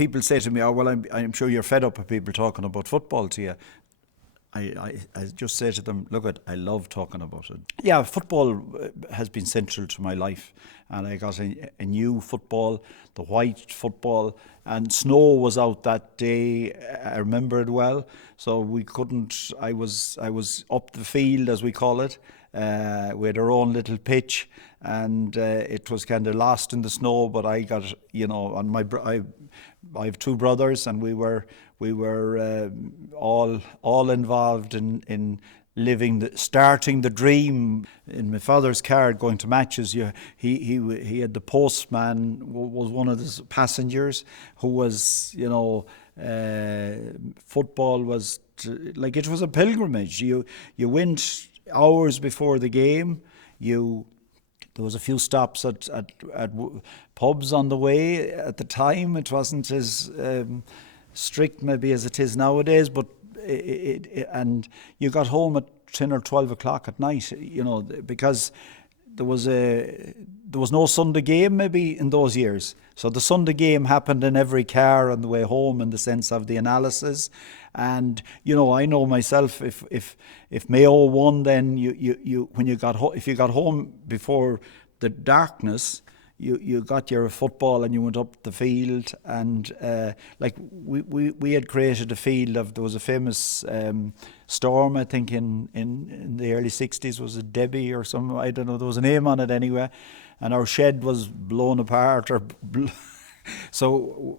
people say to me, "Oh, well, I'm sure you're fed up with people talking about football to you." I just say to them, look, I love talking about it. Yeah, football has been central to my life, and I got a new football, the white football, and snow was out that day. I remember it well, so we couldn't. I was up the field, as we call it. We had our own little pitch, and it was kind of lost in the snow. But I got, on I have two brothers, and we were all involved in starting the dream. In my father's car going to matches, he had the postman was one of the passengers who was, football was like it was a pilgrimage. You went hours before the game. There was a few stops at pubs on the way. At the time, it wasn't as strict maybe as it is nowadays, but and you got home at 10 or 12 o'clock at night, because there was no Sunday game maybe in those years. So the Sunday game happened in every car on the way home, in the sense of the analysis. And I know myself, if Mayo won, then if you got home before the darkness, you got your football and you went up the field, and like we had created a field there was a famous storm, I think in the early 60s, was it Debbie or something, I don't know, there was a name on it anyway, and our shed was blown apart so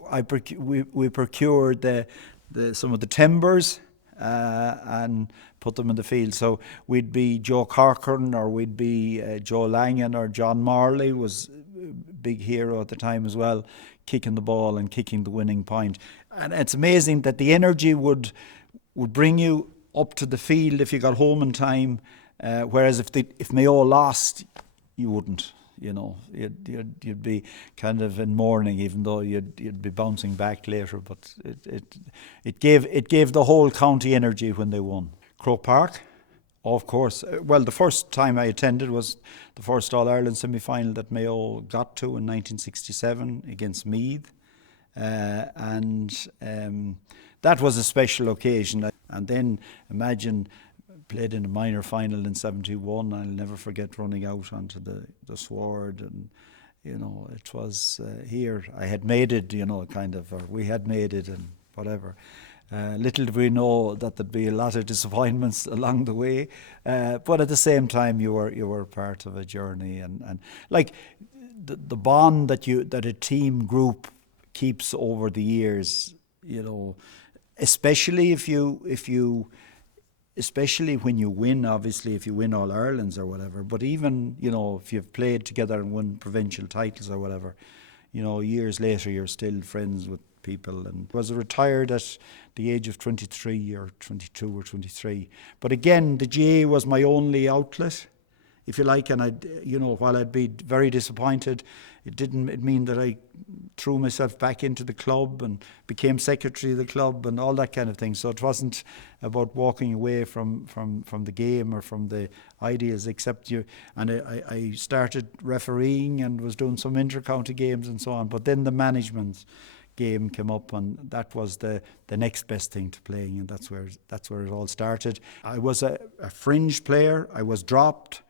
we procured some of the timbers and put them in the field. So we'd be Joe Corcoran, or we'd be Joe Langan, or John Marley was a big hero at the time as well, kicking the ball and kicking the winning point. And it's amazing that the energy would bring you up to the field if you got home in time, whereas if Mayo lost, you wouldn't. You'd be kind of in mourning, even though you'd be bouncing back later. But it gave the whole county energy when they won. Croke Park, of course. Well, the first time I attended was the first All-Ireland semi-final that Mayo got to in 1967 against Meath, and that was a special occasion. And then imagine, played in a minor final in 71. I'll never forget running out onto the sward, and it was here I had made it, or we had made it, and whatever. Little did we know that there'd be a lot of disappointments along the way, but at the same time you were part of a journey, and like the bond that a team group keeps over the years, especially especially when you win, obviously, if you win All-Irelands or whatever, but even, if you've played together and won provincial titles or whatever, years later you're still friends with people. And I was retired at the age of 23 or 22 or 23. But again, the GA was my only outlet, if you like, and while I'd be very disappointed, it mean that I threw myself back into the club and became secretary of the club and all that kind of thing. So it wasn't about walking away from the game or from the ideas, except I started refereeing and was doing some inter-county games and so on. But then the management game came up, and that was the next best thing to playing, and that's where it all started. I was a fringe player. I was dropped.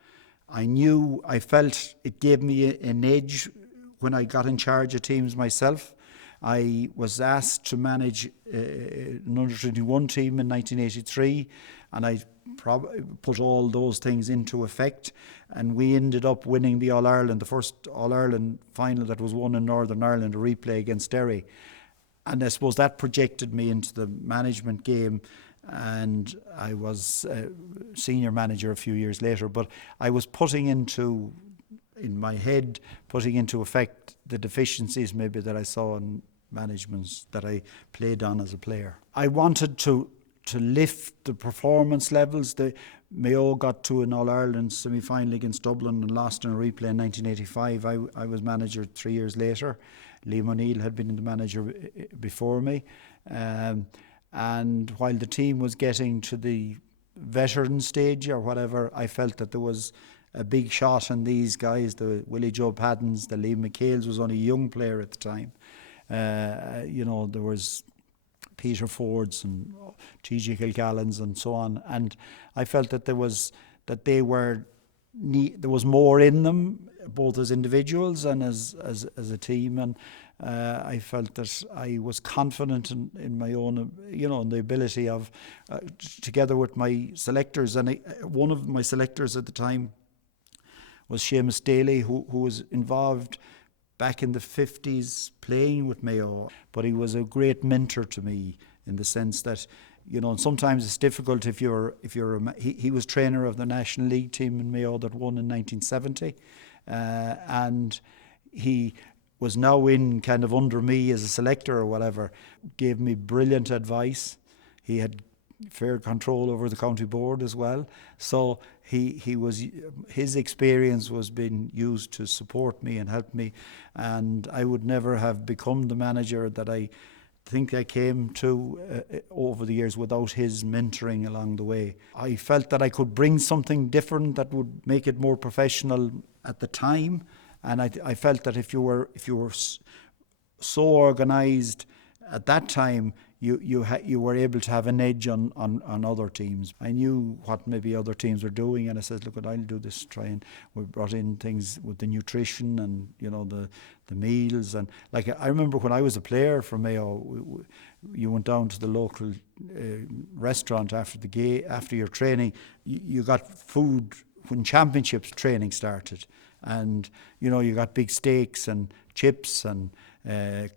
I felt it gave me an edge when I got in charge of teams myself. I was asked to manage an under-21 team in 1983, and I put all those things into effect, and we ended up winning the All-Ireland, the first All-Ireland final that was won in Northern Ireland, a replay against Derry. And I suppose that projected me into the management game, and I was senior manager a few years later. But I was putting into effect the deficiencies maybe that I saw in managements that I played on as a player. I wanted to lift the performance levels. The Mayo got to an All-Ireland semi-final against Dublin and lost in a replay in 1985. I was manager 3 years later. Liam O'Neill had been the manager before me. And while the team was getting to the veteran stage or whatever, I felt that there was a big shot in these guys, the Willie Joe Paddens, the Liam McHale's was only a young player at the time. There was Peter Fords and T.G. Kilgallons and so on, and I felt that there was more in them, both as individuals and as a team, and I felt that I was confident in my own, in the ability of, together with my selectors, and one of my selectors at the time was Seamus Daly, who was involved back in the 50s playing with Mayo, but he was a great mentor to me in the sense that, and sometimes it's difficult if he was trainer of the National League team in Mayo that won in 1970, and he was now in kind of under me as a selector or whatever, gave me brilliant advice. He had fair control over the county board as well, so his experience was being used to support me and help me, and I would never have become the manager that I think I came to over the years without his mentoring along the way. I felt that I could bring something different that would make it more professional at the time, and I felt that if you were so organised at that time, you were able to have an edge on other teams. I knew what maybe other teams were doing, and I said, look, I'll do this. We brought in things with the nutrition and the meals, and like I remember when I was a player for Mayo, you went down to the local restaurant after your training. You got food when championships training started, and you got big steaks and chips and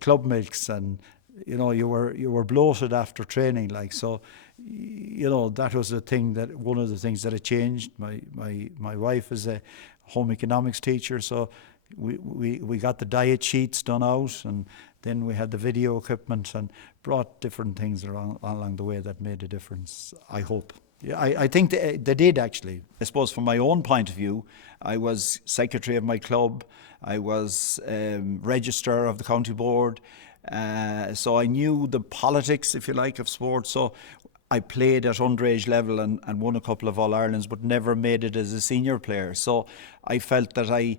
club milks, and you were bloated after training, like, so that was one of the things that had changed. My wife is a home economics teacher, so we got the diet sheets done out, and then we had the video equipment and brought different things along the way that made a difference, I hope. Yeah, I think they did, actually. I suppose from my own point of view, I was secretary of my club, I was registrar of the county board, so I knew the politics, if you like, of sport. So I played at underage level and won a couple of All-Irelands, but never made it as a senior player. So I felt that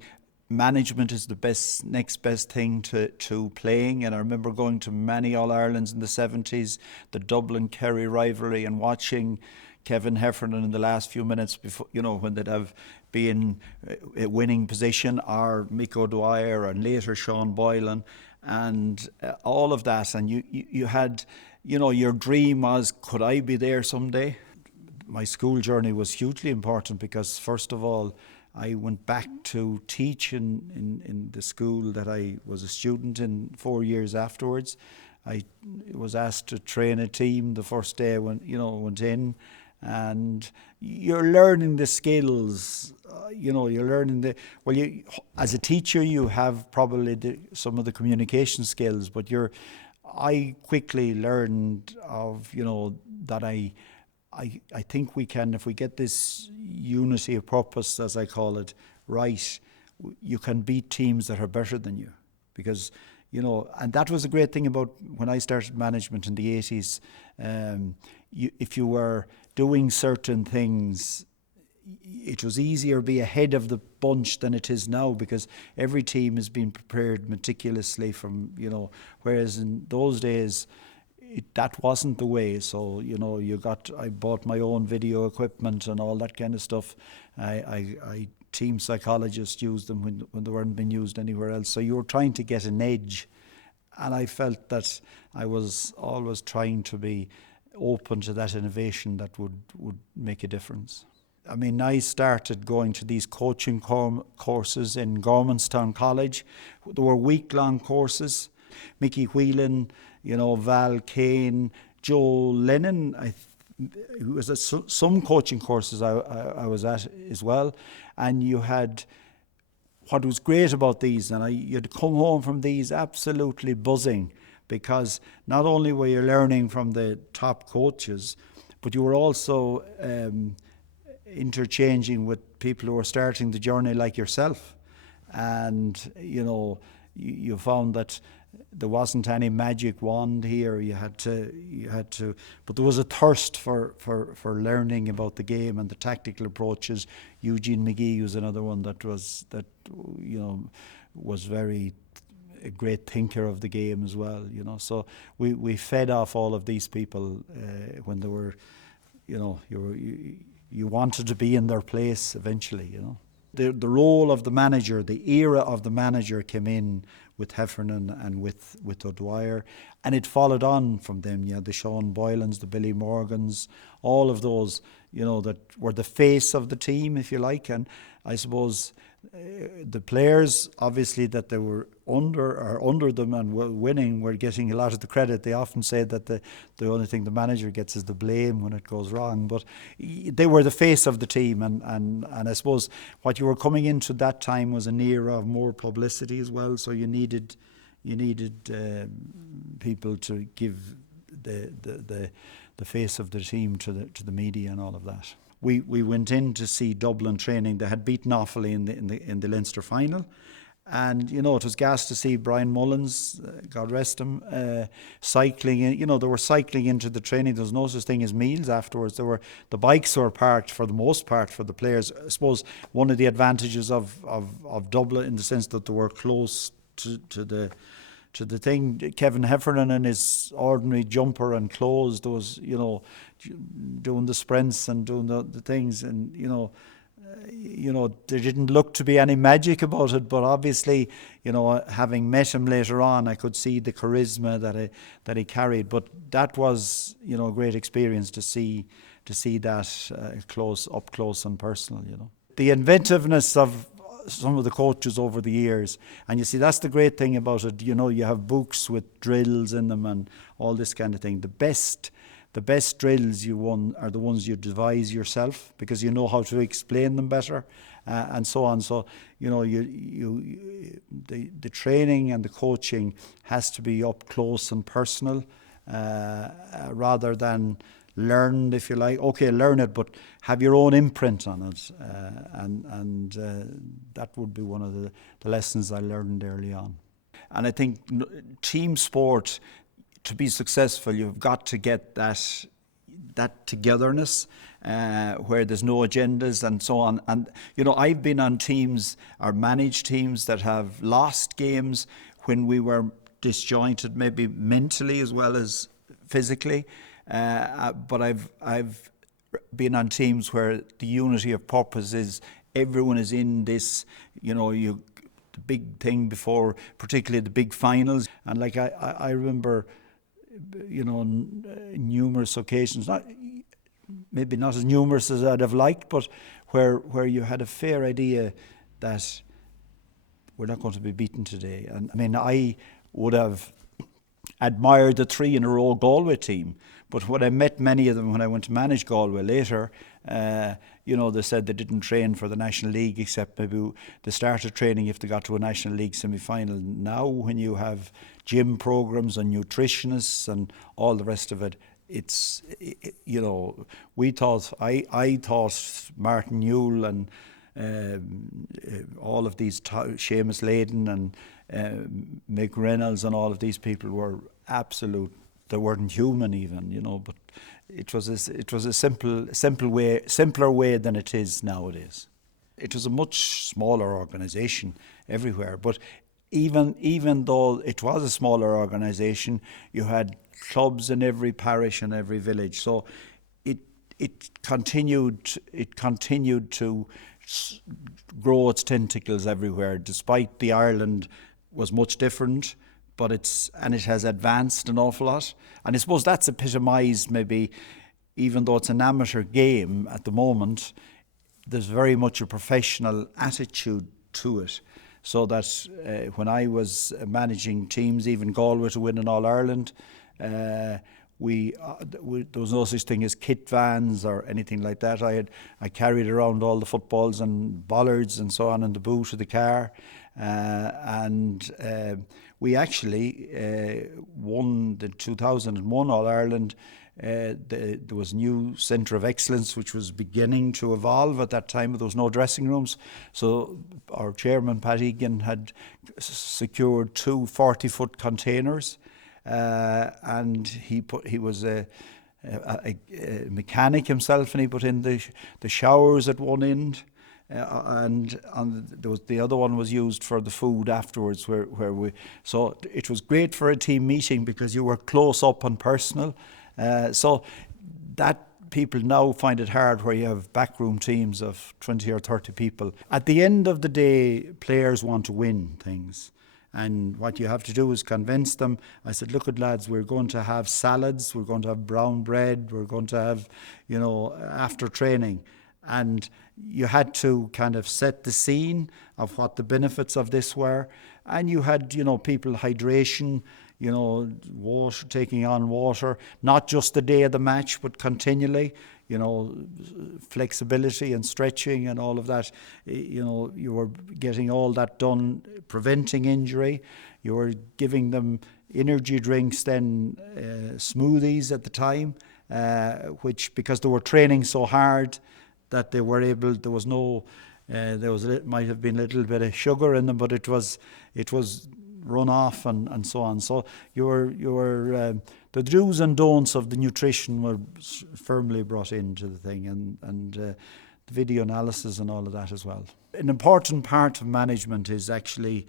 management is the next best thing to playing. And I remember going to many All-Irelands in the 70s, the Dublin-Kerry rivalry, and watching Kevin Heffernan in the last few minutes before, when they'd have been a winning position, or Mick O'Dwyer and later Sean Boylan, and all of that. And you had, your dream was, could I be there someday? My school journey was hugely important because, first of all, I went back to teach in the school that I was a student in 4 years afterwards. I was asked to train a team the first day I went in, and you're learning the skills. You're learning as a teacher, you have probably some of the communication skills, but I quickly learned of, that I think we can, if we get this unity of purpose, as I call it, right, you can beat teams that are better than you. Because, and that was a great thing about when I started management in the 80s. If you were doing certain things, it was easier to be ahead of the bunch than it is now, because every team has been prepared meticulously from, whereas in those days, that wasn't the way. So, I bought my own video equipment and all that kind of stuff. I team psychologists used them when they weren't being used anywhere else. So you were trying to get an edge. And I felt that I was always trying to be open to that innovation that would make a difference. I mean, I started going to these coaching courses in Gormanstown College. They were week-long courses. Mickey Whelan, Val Kane, Joe Lennon. It was some coaching courses I was at as well. And you had, what was great about these, and you'd come home from these absolutely buzzing, because not only were you learning from the top coaches, but you were also interchanging with people who were starting the journey like yourself. And, you found that there wasn't any magic wand here. You had to, but there was a thirst for learning about the game and the tactical approaches. Eugene McGee was another one that was very a great thinker of the game as well, you know. So we fed off all of these people when they were, you know, you wanted to be in their place eventually, you know. The role of the manager, the era of the manager came in with Heffernan and with O'Dwyer, and it followed on from them. You had the Sean Boylans, the Billy Morgans, all of those, you know, that were the face of the team, if you like. And I suppose the players, obviously, that they were under them and were winning, were getting a lot of the credit. They often say that the only thing the manager gets is the blame when it goes wrong. But they were the face of the team, and I suppose what you were coming into that time was an era of more publicity as well. So you needed people to give the face of the team to the media and all of that. We went in to see Dublin training. They had beaten Offaly in the Leinster final, and you know, it was gas to see Brian Mullins, God rest him, cycling in. You know, they were cycling into the training. There was no such thing as meals afterwards. The bikes were parked for the most part for the players. I suppose one of the advantages of Dublin, in the sense that they were close to the thing. Kevin Heffernan in his ordinary jumper and clothes, those, you know, doing the sprints and doing the things, and you know, there didn't look to be any magic about it. But obviously, you know, having met him later on, I could see the charisma that he carried. But that was, you know, a great experience to see that up close and personal. You know, the inventiveness of some of the coaches over the years, and you see, that's the great thing about it. You know, you have books with drills in them and all this kind of thing. The best drills you won are the ones you devise yourself, because you know how to explain them better, and so on. So you know, the training and the coaching has to be up close and personal, rather than learned, if you like. Okay, learn it, but have your own imprint on it, and that would be one of the lessons I learned early on. And I think team sport, to be successful, you've got to get that togetherness, where there's no agendas and so on. And you know, I've been on teams or managed teams that have lost games when we were disjointed, maybe mentally as well as physically. But I've been on teams where the unity of purpose is everyone is in this, you know, the big thing before, particularly the big finals. And like I remember, you know, numerous occasions, maybe not as numerous as I'd have liked, but where you had a fair idea that we're not going to be beaten today. And I mean, I would have admired the 3-in-a-row Galway team, but when I met many of them when I went to manage Galway later, you know, they said they didn't train for the National League, except maybe they started training if they got to a National League semi-final. Now, when you have gym programs and nutritionists and all the rest of it, you know, I thought Martin Newell and all of these, Seamus Layden and Mick Reynolds and all of these people were absolute. They weren't human even, you know. But it was a simpler way than it is nowadays. It was a much smaller organisation everywhere, but even though it was a smaller organisation, you had clubs in every parish and every village. So it continued to grow its tentacles everywhere, despite the Ireland was much different, but it has advanced an awful lot. And I suppose that's epitomised, maybe, even though it's an amateur game at the moment, there's very much a professional attitude to it. So that when I was managing teams, even Galway to win an All-Ireland, there was no such thing as kit vans or anything like that. I carried around all the footballs and bollards and so on in the boot of the car, and we actually won the 2001 All-Ireland. There was a new centre of excellence which was beginning to evolve at that time. There was no dressing rooms, so our chairman Pat Egan had secured 2 40-foot containers, and he was a mechanic himself, and he put in the showers at one end, and there was, the other one was used for the food afterwards, so it was great for a team meeting because you were close up and personal. So that people now find it hard where you have backroom teams of 20 or 30 people. At the end of the day, players want to win things. And what you have to do is convince them. I said, look at lads, we're going to have salads, we're going to have brown bread, we're going to have, after training. And you had to kind of set the scene of what the benefits of this were. And you had, people hydration, water, taking on water, not just the day of the match, but continually, flexibility and stretching and all of that. You were getting all that done, preventing injury. You were giving them energy drinks, then smoothies at the time, which, because they were training so hard that they were able, there was no, might have been a little bit of sugar in them, but it was run off and so on. So you were the do's and don'ts of the nutrition were firmly brought into the thing, and the video analysis and all of that as well. An important part of management is actually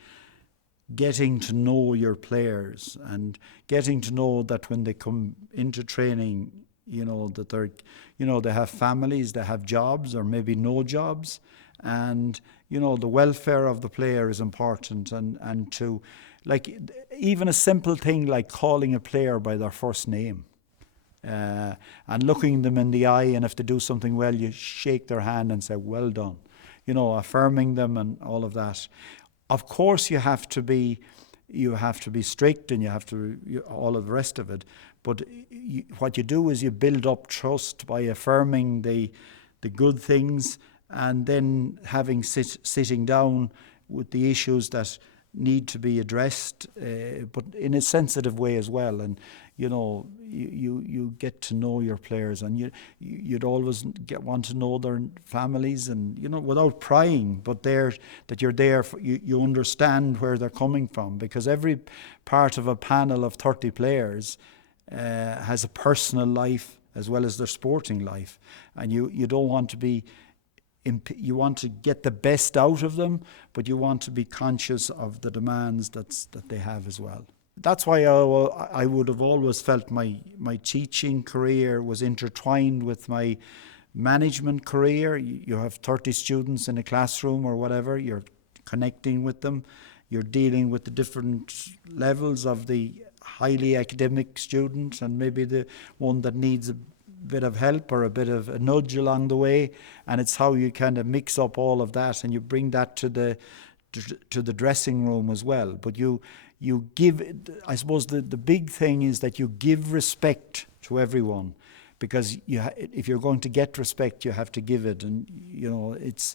getting to know your players and getting to know that when they come into training, that they're, they have families, they have jobs or maybe no jobs, and the welfare of the player is important, and to, like, even a simple thing like calling a player by their first name, and looking them in the eye, and if they do something well, you shake their hand and say, well done, affirming them and all of that. Of course you have to be strict, and you have to all of the rest of it, but what you do is you build up trust by affirming the good things, and then sitting down with the issues that need to be addressed, but in a sensitive way as well. And you get to know your players, and you'd always want to know their families, and without prying, but that you're there for, you understand where they're coming from, because every part of a panel of 30 players has a personal life as well as their sporting life, and you don't want to be, you want to get the best out of them, but you want to be conscious of the demands that they have as well. That's why I would have always felt my teaching career was intertwined with my management career. You have 30 students in a classroom or whatever, you're connecting with them, you're dealing with the different levels of the highly academic student, and maybe the one that needs a bit of help or a bit of a nudge along the way, and it's how you kind of mix up all of that, and you bring that to the dressing room as well. But you give, I suppose the big thing is that you give respect to everyone, because if you're going to get respect, you have to give it, and it's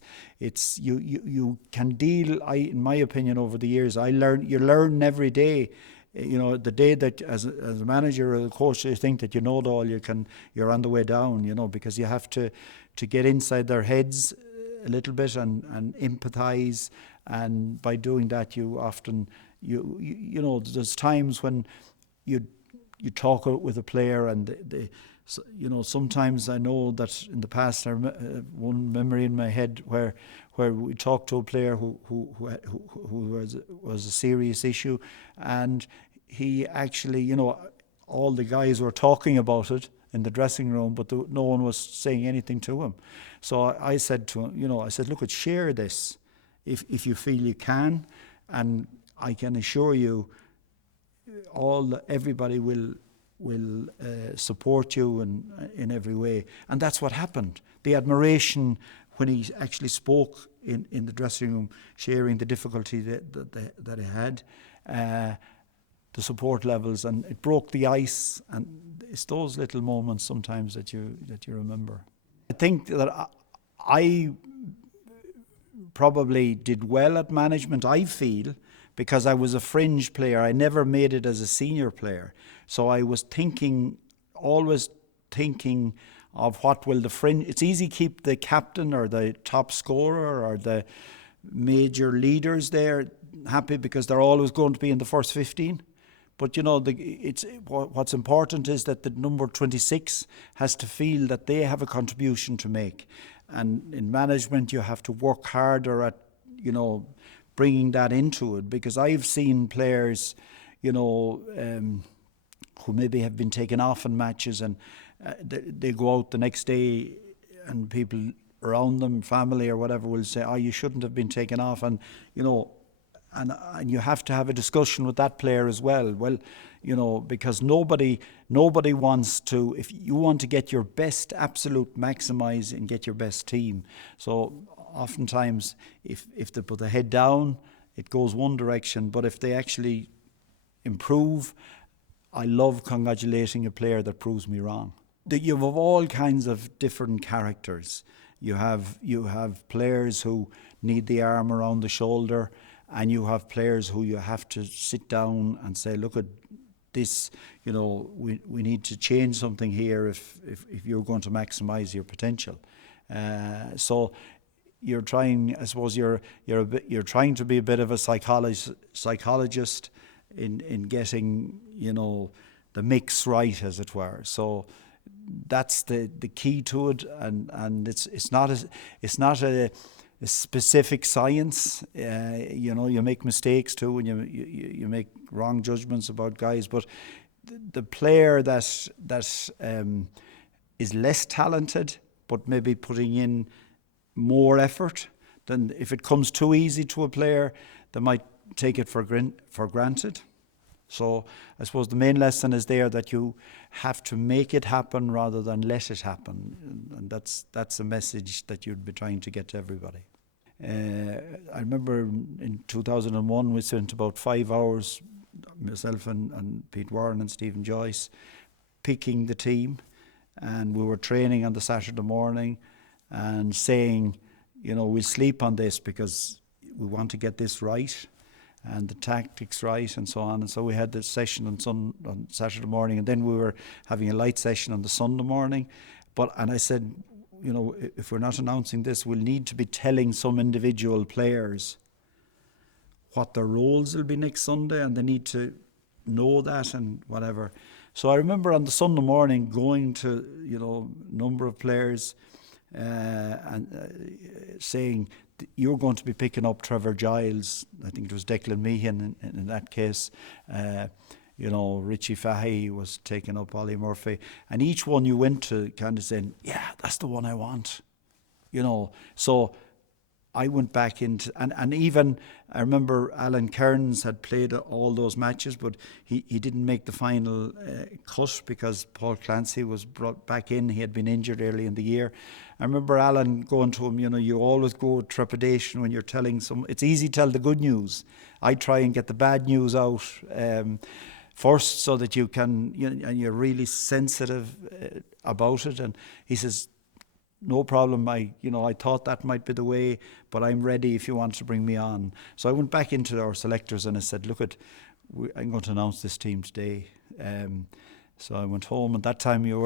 you can deal. In my opinion, over the years, you learn every day. The day that as a manager or a coach, you think that you know it all, you're on the way down, because you have to get inside their heads a little bit and empathize, and by doing that, you often there's times when you talk with a player, and sometimes I know that in the past, I one memory in my head where we talked to a player who was a serious issue, and he actually, all the guys were talking about it in the dressing room, but no one was saying anything to him. So I said to him, I said, look, share this if you feel you can, and I can assure you, everybody will support you in every way. And that's what happened. The admiration when he actually spoke in the dressing room, sharing the difficulty that he had, the support levels, and it broke the ice. And it's those little moments sometimes that you remember. I think that I probably did well at management, I feel, because I was a fringe player. I never made it as a senior player. So I was always thinking of what will the fringe... It's easy to keep the captain or the top scorer or the major leaders there happy, because they're always going to be in the first 15. But what's important is that the number 26 has to feel that they have a contribution to make. And in management, you have to work harder at, bringing that into it, because I've seen players, who maybe have been taken off in matches, and they go out the next day, and people around them, family or whatever, will say, "Oh, you shouldn't have been taken off," and and you have to have a discussion with that player as well. Well, because nobody wants to. If you want to get your best, absolute maximise and get your best team. So oftentimes, if they put the head down, it goes one direction. But if they actually improve, I love congratulating a player that proves me wrong. You have all kinds of different characters. You have players who need the arm around the shoulder, and you have players who you have to sit down and say, look at this, we need to change something here if you're going to maximise your potential. So you're trying, I suppose you're trying to be a bit of a psychologist in getting, the mix right, as it were. So that's the key to it, and it's not a specific science. You make mistakes too, and you make wrong judgments about guys. But the player that is less talented, but maybe putting in more effort, then if it comes too easy to a player, they might take it for granted. So I suppose the main lesson is there, that you have to make it happen rather than let it happen, and that's a message that you'd be trying to get to everybody. I remember in 2001 we spent about 5 hours, myself and Pete Warren and Stephen Joyce, picking the team, and we were training on the Saturday morning and saying, we'll sleep on this because we want to get this right and the tactics right and so on. And so we had this session on Saturday morning, and then we were having a light session on the Sunday morning. And I said, if we're not announcing this, we'll need to be telling some individual players what their roles will be next Sunday, and they need to know that and whatever. So I remember on the Sunday morning going to, a number of players and saying, you're going to be picking up Trevor Giles. I think it was Declan Meehan in that case. Richie Fahey was taking up Ollie Murphy. And each one you went to kind of saying, yeah, that's the one I want. So I went back into, and even I remember Alan Kearns had played all those matches, but he didn't make the final cut because Paul Clancy was brought back in. He had been injured early in the year. I remember Alan going to him, you always go with trepidation when you're telling it's easy to tell the good news. I try and get the bad news out first, so that you can, and you're really sensitive about it. And he says, no problem, I thought that might be the way, but I'm ready if you want to bring me on. So I went back into our selectors and I said, look, I'm going to announce this team today. So I went home, and that time there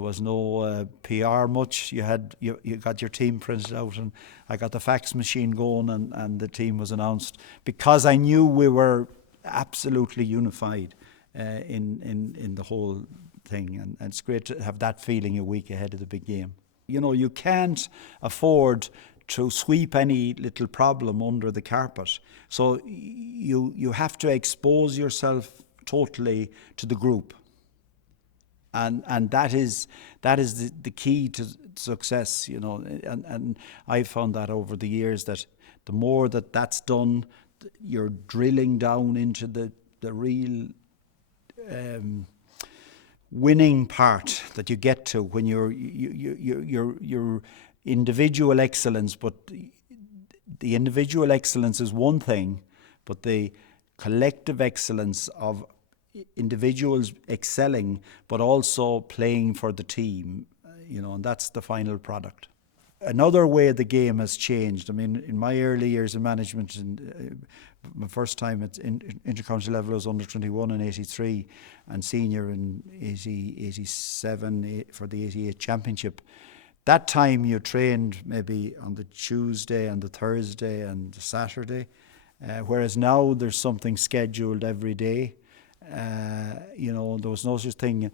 was no PR much. You got your team printed out, and I got the fax machine going, and the team was announced, because I knew we were absolutely unified in the whole thing, and it's great to have that feeling a week ahead of the big game. You can't afford to sweep any little problem under the carpet, so you have to expose yourself totally to the group, and that is the key to success. And I've found that over the years, that the more that's done, you're drilling down into the real winning part that you get to when your individual excellence. But the individual excellence is one thing, but the collective excellence of individuals excelling, but also playing for the team, and that's the final product. Another way the game has changed. I mean, in my early years in management, my first time at intercounty level was under 21 in 83, and senior in 87 for the 88 championship. That time you trained maybe on the Tuesday and the Thursday and the Saturday, whereas now there's something scheduled every day. There was no such thing.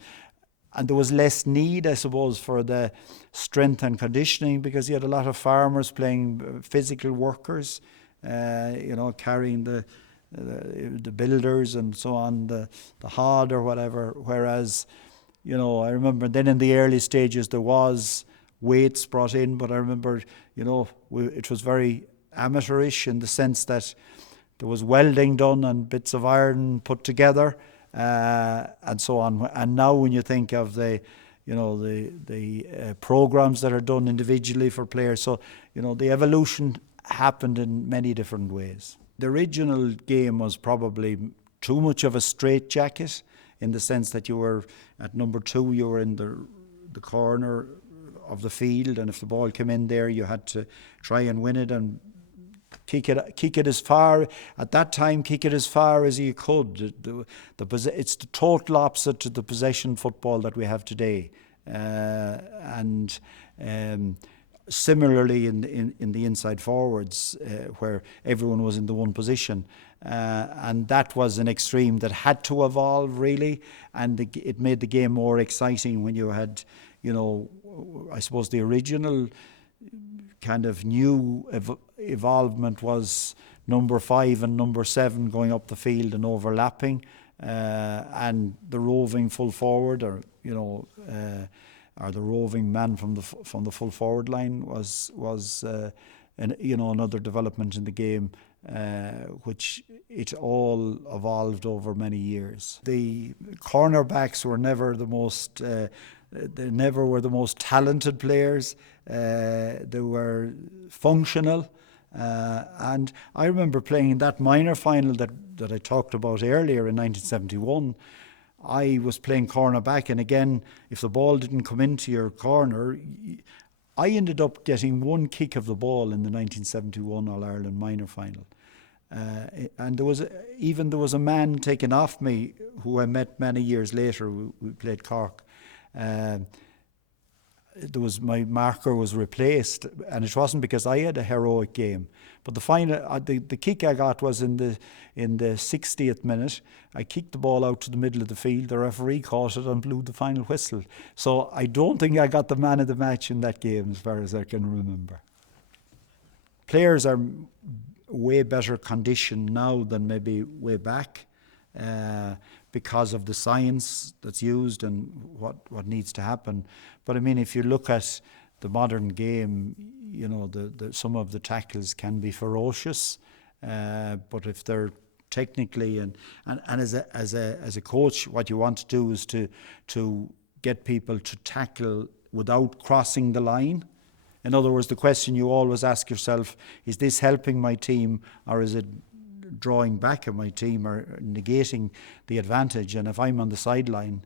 and there was less need, I suppose, for the strength and conditioning, because you had a lot of farmers playing physical workers, carrying the builders and so on, the hod or whatever. Whereas, I remember then in the early stages there was weights brought in, but I remember, it was very amateurish in the sense that there was welding done and bits of iron put together, and so on. And now when you think of the programs that are done individually for players, so the evolution happened in many different ways. The original game was probably too much of a straitjacket, in the sense that you were at number 2, you were in the corner of the field, and if the ball came in there, you had to try and win it and kick it as far, at that time, kick it as far as you could. It's the total opposite to the possession football that we have today. And similarly in the inside forwards, where everyone was in the one position. And that was an extreme that had to evolve, really, and it made the game more exciting when you had, I suppose the original kind of new evolvement was number 5 and number 7 going up the field and overlapping, and the roving full forward, or the roving man from the full forward line was another development in the game, which it all evolved over many years. The cornerbacks were never the most. They never were the most talented players. They were functional, and I remember playing in that minor final that I talked about earlier in 1971. I was playing cornerback, and again, if the ball didn't come into your corner, I ended up getting one kick of the ball in the 1971 All-Ireland minor final. And there was a man taken off me who I met many years later. We played Cork. My marker was replaced, and it wasn't because I had a heroic game, but the final, the kick I got was in the 60th minute. I kicked the ball out to the middle of the field. The referee caught it and blew the final whistle. So I don't think I got the man of the match in that game, as far as I can remember. Players are way better conditioned now than maybe way back, because of the science that's used and what needs to happen. But I mean, if you look at the modern game, some of the tackles can be ferocious, but if they're technically and as a coach, what you want to do is to get people to tackle without crossing the line. In other words, the question you always ask yourself, is this helping my team, or is it drawing back at my team, or negating the advantage? And if I'm on the sideline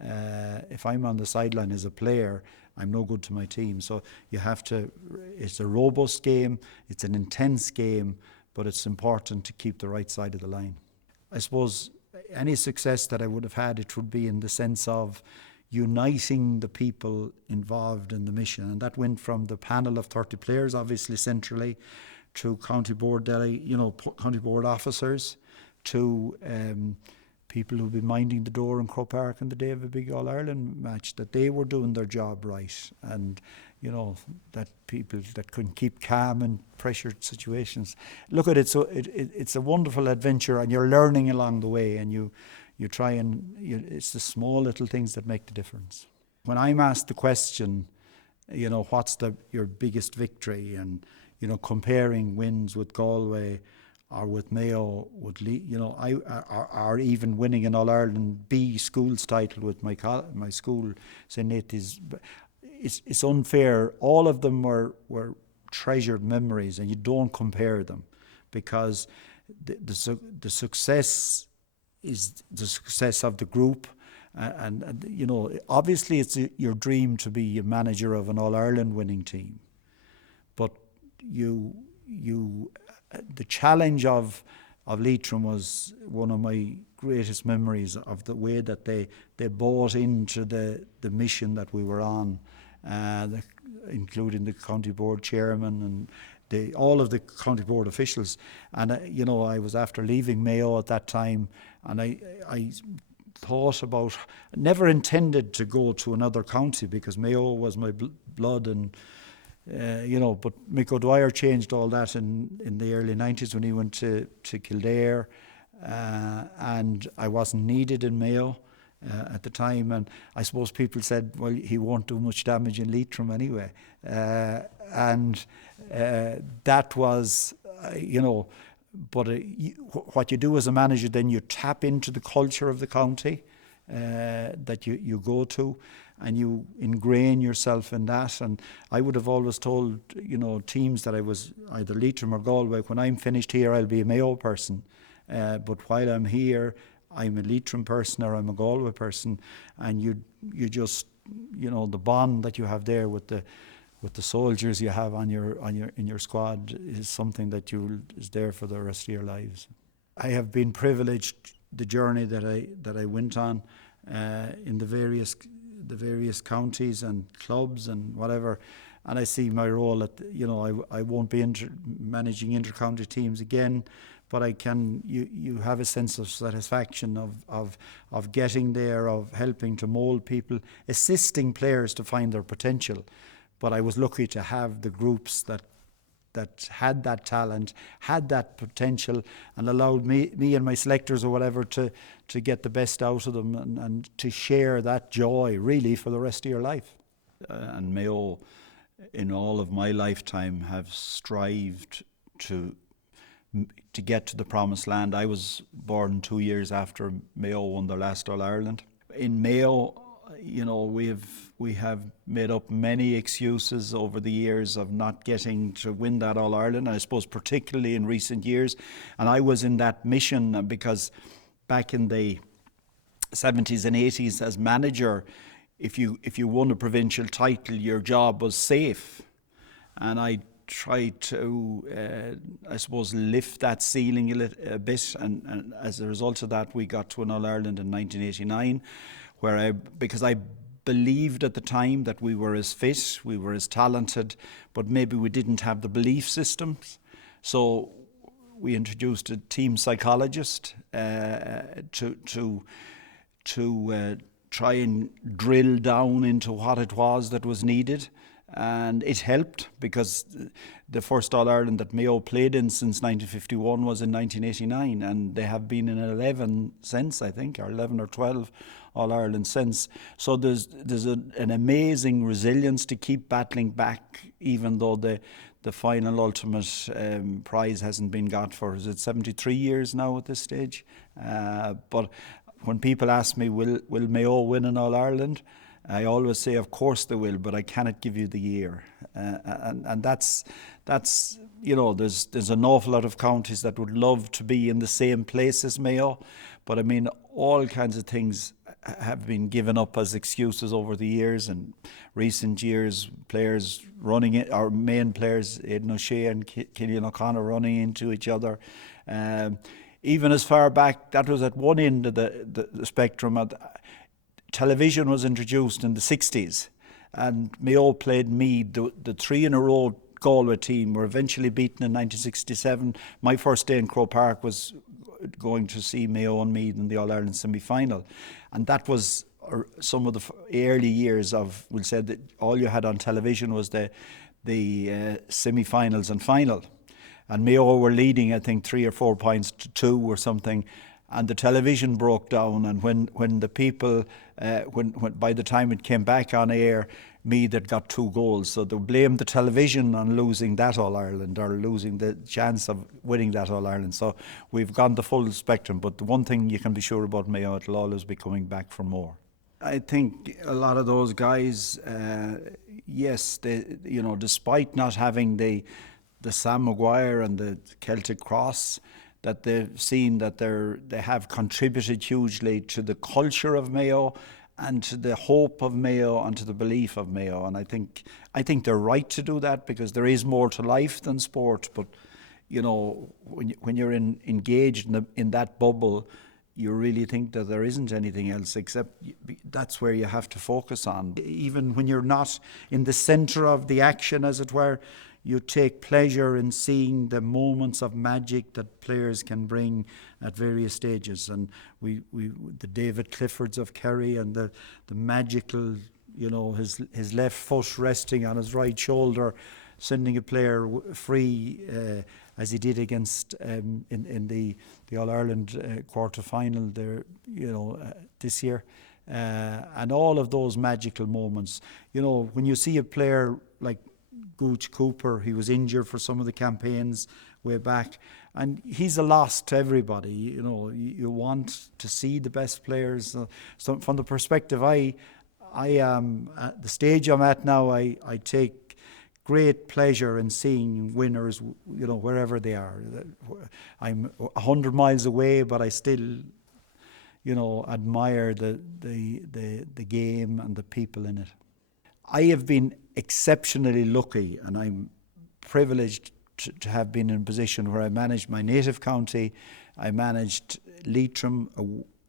as a player, I'm no good to my team. So you have to, it's a robust game, it's an intense game, but it's important to keep the right side of the line. I suppose any success that I would have had, it would be in the sense of uniting the people involved in the mission. And that went from the panel of 30 players, obviously centrally, to county board officers, to people who'd be minding the door in Croke Park on the day of a big All-Ireland match, that they were doing their job right, and that people that couldn't keep calm in pressured situations. Look at it, so it's a wonderful adventure, and you're learning along the way, and you try and it's the small little things that make the difference. When I'm asked the question, what's your biggest victory, and comparing wins with Galway or with Mayo, or even winning an All-Ireland B schools title with my school, St. Nathan's, it's unfair. All of them were treasured memories, and you don't compare them, because the success is the success of the group. And obviously it's your dream to be a manager of an All-Ireland winning team, but the challenge of Leitrim was one of my greatest memories, of the way that they bought into the mission that we were on, including the county board chairman and all of the county board officials. And I was after leaving Mayo at that time, and I thought about, never intended to go to another county because Mayo was my blood, and but Mick O'Dwyer changed all that in the early 90s when he went to Kildare, and I wasn't needed in Mayo at the time, and I suppose people said, well, he won't do much damage in Leitrim anyway, and that was, but what you do as a manager, then you tap into the culture of the county that you go to, and you ingrain yourself in that. And I would have always told, teams that I was either Leitrim or Galway, when I'm finished here, I'll be a Mayo person. But while I'm here, I'm a Leitrim person or I'm a Galway person. And you just, the bond that you have there with the soldiers you have in your squad is something that is there for the rest of your lives. I have been privileged, the journey that I went on in the various counties and clubs and whatever, and I see my role at, I won't be managing inter-county teams again, but I can. You have a sense of satisfaction of getting there, of helping to mould people, assisting players to find their potential. But I was lucky to have the groups that had that talent, had that potential, and allowed me and my selectors or whatever to get the best out of them and to share that joy really for the rest of your life. And Mayo, in all of my lifetime, have strived to get to the promised land. I was born 2 years after Mayo won their last All-Ireland. In Mayo, we have made up many excuses over the years of not getting to win that All-Ireland, and I suppose particularly in recent years. And I was in that mission because back in the 70s and 80s as manager, if you won a provincial title, your job was safe. And I tried to, I suppose, lift that ceiling a bit. And as a result of that, we got to an All-Ireland in 1989, because I believed at the time that we were as fit, we were as talented, but maybe we didn't have the belief systems. So we introduced a team psychologist to try and drill down into what it was that was needed. And it helped, because the first All-Ireland that Mayo played in since 1951 was in 1989, and they have been in 11 since, I think, or 11 or 12 All-Ireland since. So there's an amazing resilience to keep battling back, even though the final ultimate prize hasn't been got for, is it 73 years now at this stage? But when people ask me, will Mayo win an All-Ireland? I always say, of course they will, but I cannot give you the year. And that's there's an awful lot of counties that would love to be in the same place as Mayo, but I mean, all kinds of things have been given up as excuses over the years. And recent years, players running it, our main players, Aidan O'Shea and Cillian O'Connor, running into each other. Even as far back, that was at one end of the spectrum. Television was introduced in the 60s, and Mayo played Meath. The three in a row Galway team were eventually beaten in 1967. My first day in Croke Park was going to see Mayo and Meath in the All-Ireland semi-final, and that was some of the early years of, we'll say, that all you had on television was the semi-finals and final, and Mayo were leading, I think, 3 or 4 points to 2 or something. And the television broke down, and when the people, when by the time it came back on air, Meath had got 2 goals. So they blamed the television on losing that All-Ireland, or losing the chance of winning that All-Ireland. So we've gone the full spectrum. But the one thing you can be sure about Mayo, it'll always be coming back for more. I think a lot of those guys, yes, they, despite not having the Sam Maguire and the Celtic Cross, that they've seen that they have contributed hugely to the culture of Mayo and to the hope of Mayo and to the belief of Mayo. And I think they're right to do that, because there is more to life than sport. But when you're engaged in that bubble, you really think that there isn't anything else, except that's where you have to focus on. Even when you're not in the centre of the action, as it were, you take pleasure in seeing the moments of magic that players can bring at various stages. And we the David Cliffords of Kerry, and the magical, his left foot resting on his right shoulder, sending a player free, as he did against in the All-Ireland quarter-final there, this year. And all of those magical moments. When you see a player like Gooch Cooper, he was injured for some of the campaigns way back, and he's a loss to everybody. You want to see the best players. So from the perspective I am at the stage I'm at now, I take great pleasure in seeing winners, wherever they are. I'm 100 miles away, but I still, admire the game and the people in it. I have been exceptionally lucky, and I'm privileged to have been in a position where I managed my native county. I managed Leitrim,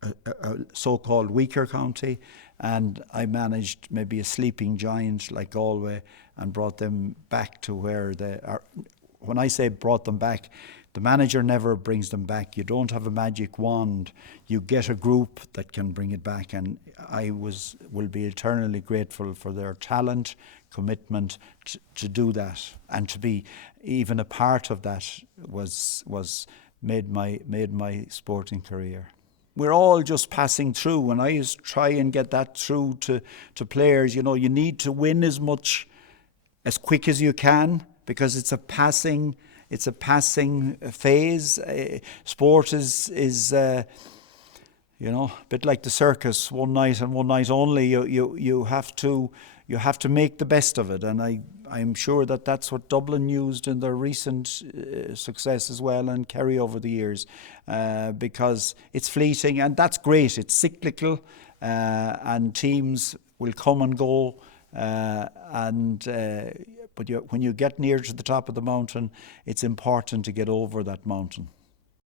a so-called weaker county, and I managed maybe a sleeping giant like Galway, and brought them back to where they are. When I say brought them back, the manager never brings them back. You don't have a magic wand. You get a group that can bring it back, and I will be eternally grateful for their talent, commitment to do that, and to be even a part of that was made my sporting career. We're all just passing through, and I just try and get that through to players. You need to win as quick as you can, because it's a passing phase. Sport is a bit like the circus, one night and one night only. You have to make the best of it, and I'm sure that's what Dublin used in their recent success as well, and Kerry over the years, because it's fleeting, and that's great. It's cyclical, and teams will come and go. But when you get near to the top of the mountain, it's important to get over that mountain.